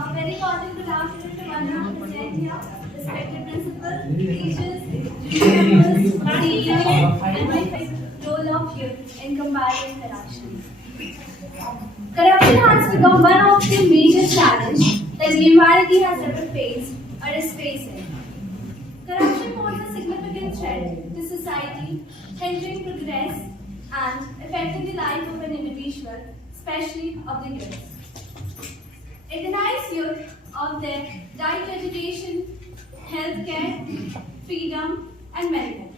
A very cordial good afternoon to one and all present here, respected principal, teachers, student members, CEOs, and my favorite role of youth in combating corruption. Corruption has become one of the major challenges that humanity has ever faced or is facing. Corruption poses a significant threat to society, hindering progress and affecting the life of an individual, especially of the youth. It denies youth of their right to education, healthcare, freedom, and many more.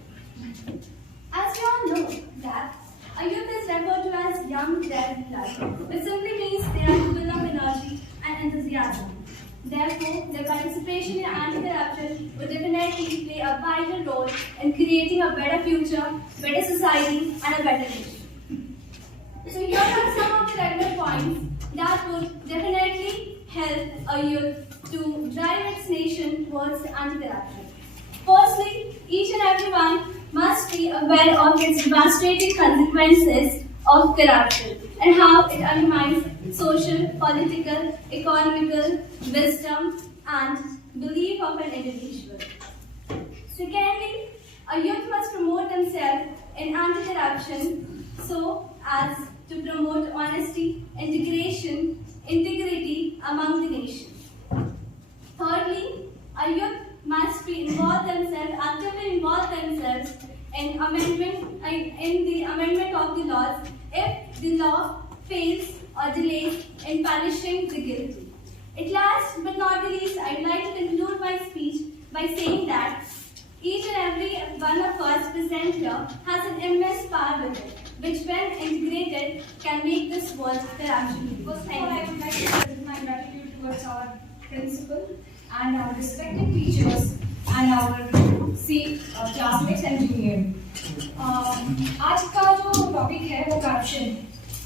As we all know that a youth is referred to as young red blood, which simply means they are full of energy and enthusiasm. Therefore, their participation in anti-corruption would definitely play a vital role in creating a better future, better society, and a better nation. So here are some of the relevant points that would definitely help a youth to drive its nation towards anti-corruption. Firstly, each and everyone must be aware of its devastating consequences of corruption and how it undermines social, political, economical wisdom and belief of an individual. Secondly, a youth must promote themselves in anti-corruption so as to promote honesty, integration, integrity among the nation. Thirdly, a youth must be actively involve themselves in the amendment of the laws if the law fails or delays in punishing the guilty. At last but not the least, I would like to conclude my speech by saying that each and every one of us present here has an immense power with it, which when integrated can make this world corruption. First of all, I would like to present my gratitude towards our principal and our respected teachers and our classmates and junior. आज का जो टॉपिक है वो करप्शन,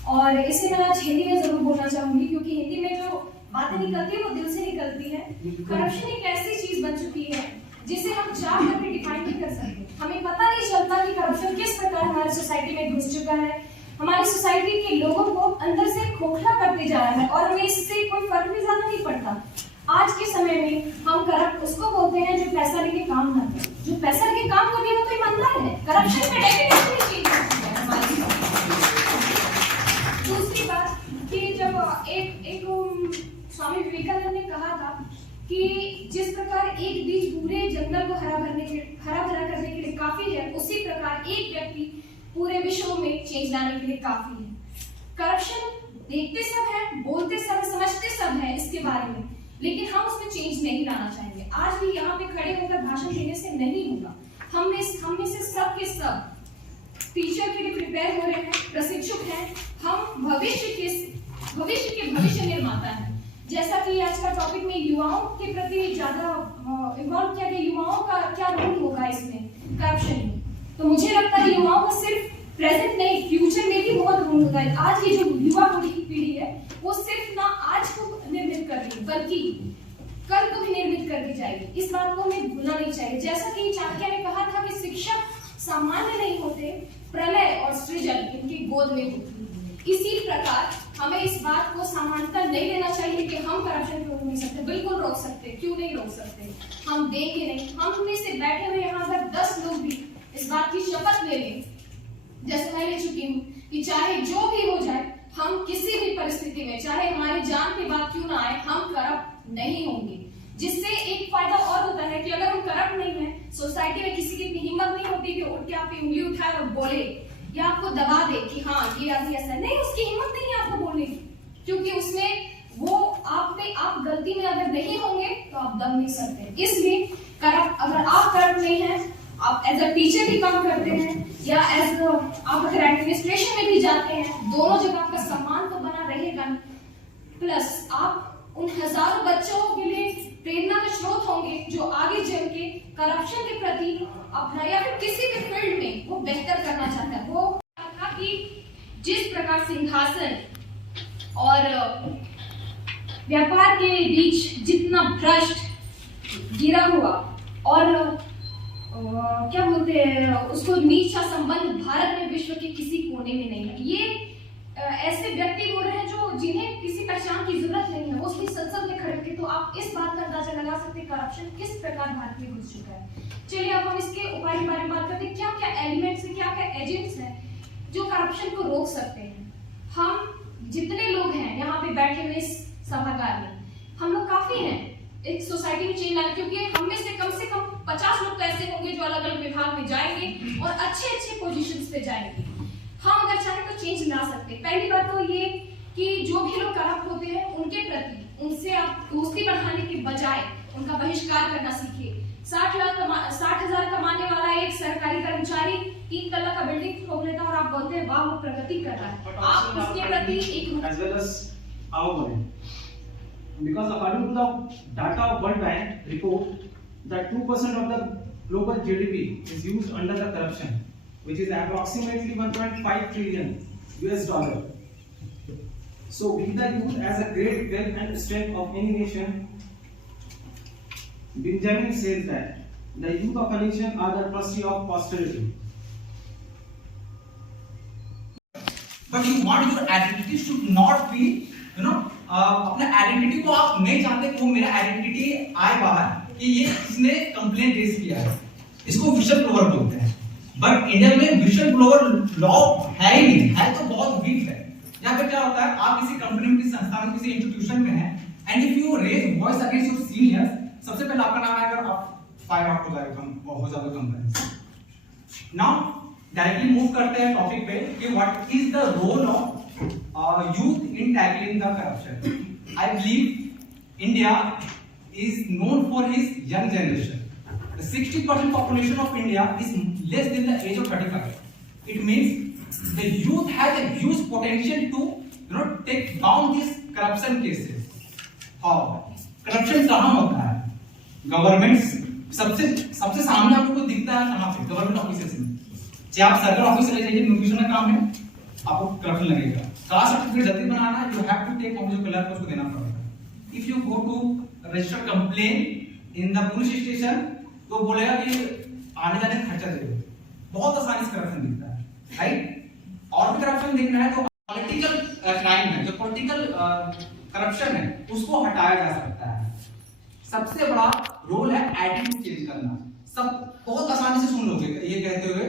और इसे मैं आज हिंदी में जरूर बोलना चाहूंगी क्योंकि हिंदी में जो बातें निकलती है वो दिल से निकलती है। करप्शन एक ऐसी चीज बन चुकी है जिसे हम चाह करके डिफाइन नहीं कर सकते। हमें पता नहीं चलता कि करप्शन किस प्रकार हमारी सोसाइटी में घुस चुका है, हमारी सोसाइटी के लोगों को अंदर से खोखला करते जा रहा है और हमें इससे कोई फर्क भी ज्यादा नहीं पड़ता। आज के समय में हम करप्ट उसको बोलते हैं जो पैसा लेके काम ना करे। जो पैसा लेके काम कर रही है वो तो ईमानदार है। करप्शन में डेफिनेटली चीज है हमारी। दूसरी बात कि जब एक स्वामी विवेकानंद ने कहा था कि जिस प्रकार एक बीज पूरे जंगल को हरा भरा करने के लिए काफी है, उसी प्रकार एक व्यक्ति पूरे विश्व में चेंज लाने के लिए काफी है। करप्शन देखते सब है, बोलते सब है, समझते सब है इसके बारे में, लेकिन हम उसमें चेंज नहीं लाना चाहेंगे। आज भी यहाँ पे खड़े होकर भाषण देने से नहीं होगा। हम में से सब के सब टीचर के लिए प्रिपेयर हो रहे हैं, प्रशिक्षुक हैं। हम भविष्य के भविष्य निर्माता हैं। जैसा कि आज का टॉपिक में युवाओं के प्रति ज्यादा इन्वॉल्व किया गया, युवाओं का क्या रोल होगा इसमें करप्शन में, तो मुझे लगता है युवाओं को सिर्फ प्रेजेंट नहीं, फ्यूचर में भी बहुत रोल होगा। आज की जो युवा पीढ़ी है वो सिर्फ ना आज को निर्मित कर रही है बल्कि कल को भी निर्मित कर दी जाएगी। इस बात को हमें भूलना नहीं चाहिए। जैसा कि चाणक्य ने कहा था कि शिक्षक सामान्य नहीं होते, प्रलय और सृजन इनकी गोद में होती है। इसी प्रकार हमें इस बात को सामान्यता नहीं लेना चाहिए कि हम करप्शन को रोक नहीं सकते। बिल्कुल रोक सकते, क्यों नहीं रोक सकते, हम देंगे नहीं। हम में से बैठे हुए यहाँ अगर 10 लोग भी इस बात की शपथ ले लें, जैसे मैं ले चुकी हूँ कि चाहे जो भी हो जाए, हम किसी भी परिस्थिति में, चाहे हमारी जान की बात क्यों ना आए, हम करप्ट नहीं होंगे। जिससे एक फायदा और होता है कि अगर हम करप्ट नहीं है, सोसाइटी में किसी की इतनी हिम्मत नहीं होती कि उठ के आपकी उंगली उठाए और बोले या आपको दबा दे कि हाँ ये अभी ऐसा नहीं, उसकी हिम्मत नहीं है आपको बोलने की, क्योंकि उसमें वो आप गलती में अगर नहीं होंगे तो आप दम नहीं सकते। इसलिए अगर आप करप्ट नहीं है, आप एज अ टीचर भी काम करते हैं या आप अगर एडमिनिस्ट्रेशन में भी जाते हैं, दोनों जगह आपका सम्मान तो बना रहेगा, प्लस आप उन हजारों बच्चों के लिए प्रेरणा का स्रोत होंगे जो आगे चल के करप्शन के प्रति अपना या फिर किसी भी फील्ड में वो बेहतर करना चाहता है। वो था कि जिस प्रकार सिंहासन और व्यापार के बीच जितना भ्रष्ट गिरा हुआ और क्या बोलते हैं उसको नीचा संबंध भारत में विश्व के किसी कोने में नहीं है। ये ऐसे व्यक्ति बोल रहे हैं जो जिन्हें किसी पहचान की जरूरत नहीं है वो भी संसद में खड़े थे, तो आप इस बात का अंदाजा लगा सकते हैं करप्शन किस प्रकार भारत में घुस चुका है। चलिए अब हम इसके उपाय के बारे में बात करते हैं, क्या क्या एलिमेंट्स हैं, क्या क्या एजेंट्स हैं जो करप्शन को रोक सकते हैं। हम जितने लोग हैं यहाँ पे बैठे हुए इस सभागार में, हम लोग काफी हैं एक सोसाइटी में चेंज लाने, क्योंकि हम में से कम 50 लोग तो ऐसे होंगे जो अलग अलग विभाग में जाएंगे और अच्छे अच्छे पोजीशंस पे जाएंगे। हम अगर चाहें तो चेंज ला सकते हैं। पहली बात तो ये कि जो भी लोग करप्ट होते हैं उनके प्रति उनसे आप दोस्ती बढ़ाने के बजाय उनका बहिष्कार करना सीखिए। 60,000 कमाने वाला एक सरकारी कर्मचारी 3 तल्ला का बिल्डिंग ठोक लेता है और आप बोलते हैं वाह वो प्रगति कर रहा है, आप उसके प्रति एक as well as our money. Because according to the data of World Bank report, that 2% of the global GDP is used under the corruption, which is approximately 1.5 trillion US dollar. So we the youth as a great wealth and strength of any nation. Benjamin says that the youth of a nation are the trustee of posterity. But you want your identity should not be, अपने आइडेंटिटी को आप नहीं चाहते कि वो मेरा आइडेंटिटी आए बाहर कि ये इसने कंप्लेंट रेज किया है, इसको विशल ब्लोअर बोलते हैं। बट इंडिया में विशल ब्लोअर लॉ है ही नहीं, है तो बहुत वीक है। यहाँ पे क्या होता है, आप किसी कंपनी में, किसी संस्थान में, किसी इंस्टीट्यूशन में हैं and if you raise voice against your seniors, सबसे पहले आपका नाम आएगा, आप फायर आउट हो जाएगा कंपनी। नाउ डायरेक्टली मूव करते हैं टॉपिक पे कि what is the role of youth in tackling the corruption. I believe India is known for its young generation. The 60% population of India is less than the age of 35. It means the youth has a huge potential to take down these corruption cases. How? Corruption कहाँ होता है? Government सबसे सामने आपको दिखता है कहाँ पे? Government offices में। चाहे आप सरकार ऑफिस ले जाइए, नोटिफिकेशन का काम है, आपको करप्शन लगेगा। कास्ट सर्टिफिकेट जल्दी बनाना है, you have to take on जो कलर उसको देना पड़ेगा। If you go to register complain in the police station तो बोलेगा कि आने जाने का खर्चा दे दो। बहुत आसानी से करप्शन दिखता है, राइट? और भी करप्शन देखना है तो पॉलिटिकल क्राइम है, जो पॉलिटिकल करप्शन है उसको हटाया जा सकता है। सबसे बड़ा रोल है एटीट्यूड चेंज करना। सब बहुत आसानी से सुन लोगे ये कहते हुए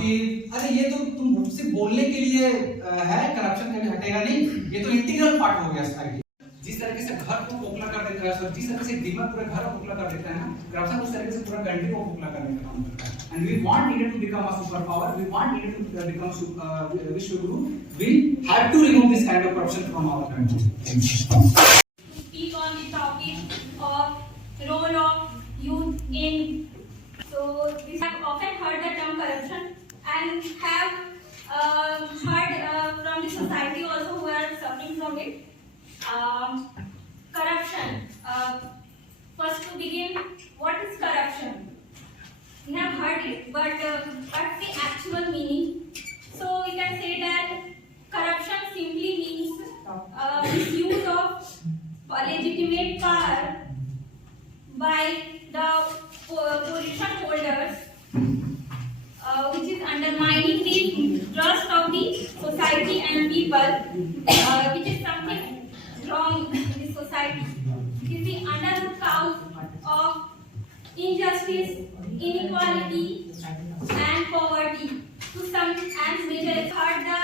कि अरे ये तो तुम सिर्फ बोलने के लिए है, करप्शन कभी हटेगा नहीं, ये तो इंटीग्रल पार्ट हो गया इसका। जिस तरीके से घर को खोखला कर देता है, जिस तरह से दीमक पूरे घर को खोखला कर देता है ना, करप्शन उस तरीके से पूरा कंट्री को खोखला करने का काम करता है। And we want India to become a superpower, we want India to become Vishwa Guru, we have to remove this kind of corruption from our country. Speak on the topic of role of youth in. So we have often heard the term corruption and have heard from the society also who are suffering from it. Corruption. First to begin, what is corruption? We have heard it, but what's the actual meaning? So we can say that corruption simply means misuse of legitimate power by the position holders, which is undermining the trust of the society and people, which is something wrong in the society. It is the underroot cause of injustice, inequality, and poverty. To some and major heard the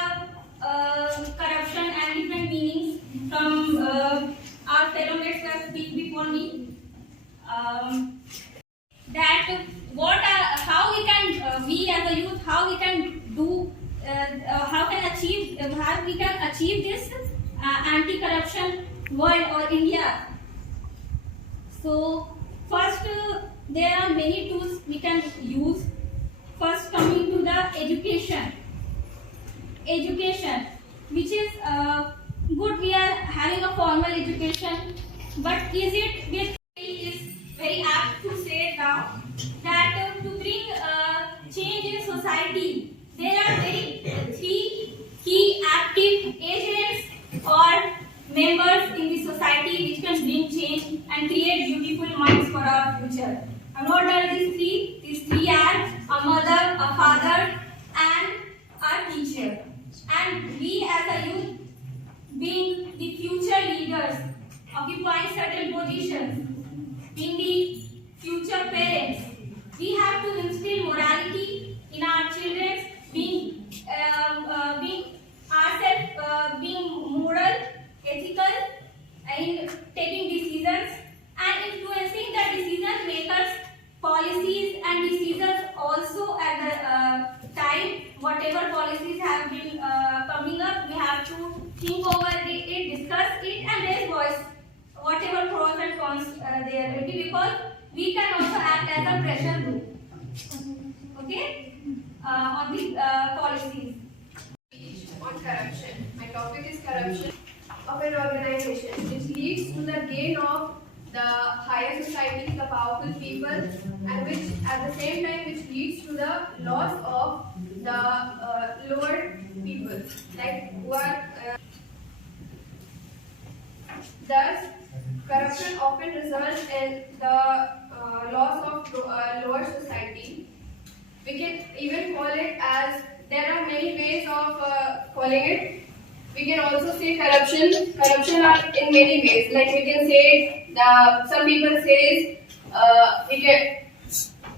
corruption and different meanings from our fellow mates that speak before me. That how we can we as a youth, how we can do how we can achieve this anti-corruption world or India. So first there are many tools we can use. First coming to the education, which is good, we are having a formal education, but is it is very apt to say now that to bring change in society, there are three key active agents or members in the society which can bring change and create beautiful minds for our future. And what are these three? These three are a mother, a father, and a teacher. And we as a youth, being positions, being the future parents, we have to instill morality in our children, being ourselves, being moral, ethical, in taking decisions and influencing the decision makers, policies and decisions also at the time. Whatever policies have been coming up, we have to think over it, discuss it, and raise voice. Whatever pros and cons there will be, because we can also act as a pressure group. Okay, on the policies. On corruption. My topic is corruption of an organization which leads to the gain of the higher society, the powerful people, and which at the same time which leads to the loss of the lower people. Like what? Thus, corruption often results in the loss of lower society. We can even call it as, there are many ways of calling it. We can also say corruption. Corruption are in many ways. Like we can say, some people says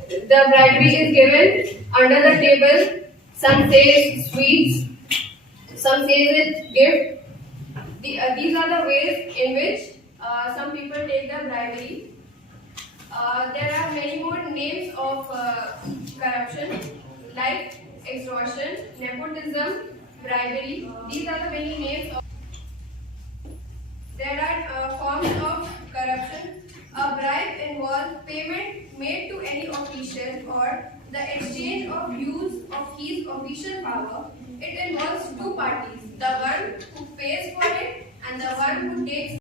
the bribery is given under the table. Some say sweets. Some say it's gift. These are the ways in which some people take the bribery. There are many more names of corruption, like extortion, nepotism, bribery. These are the many names of. There are forms of corruption. A bribe involves payment made to any official or the exchange of use of his official power. It involves two parties, the one who pays for it and the one who takes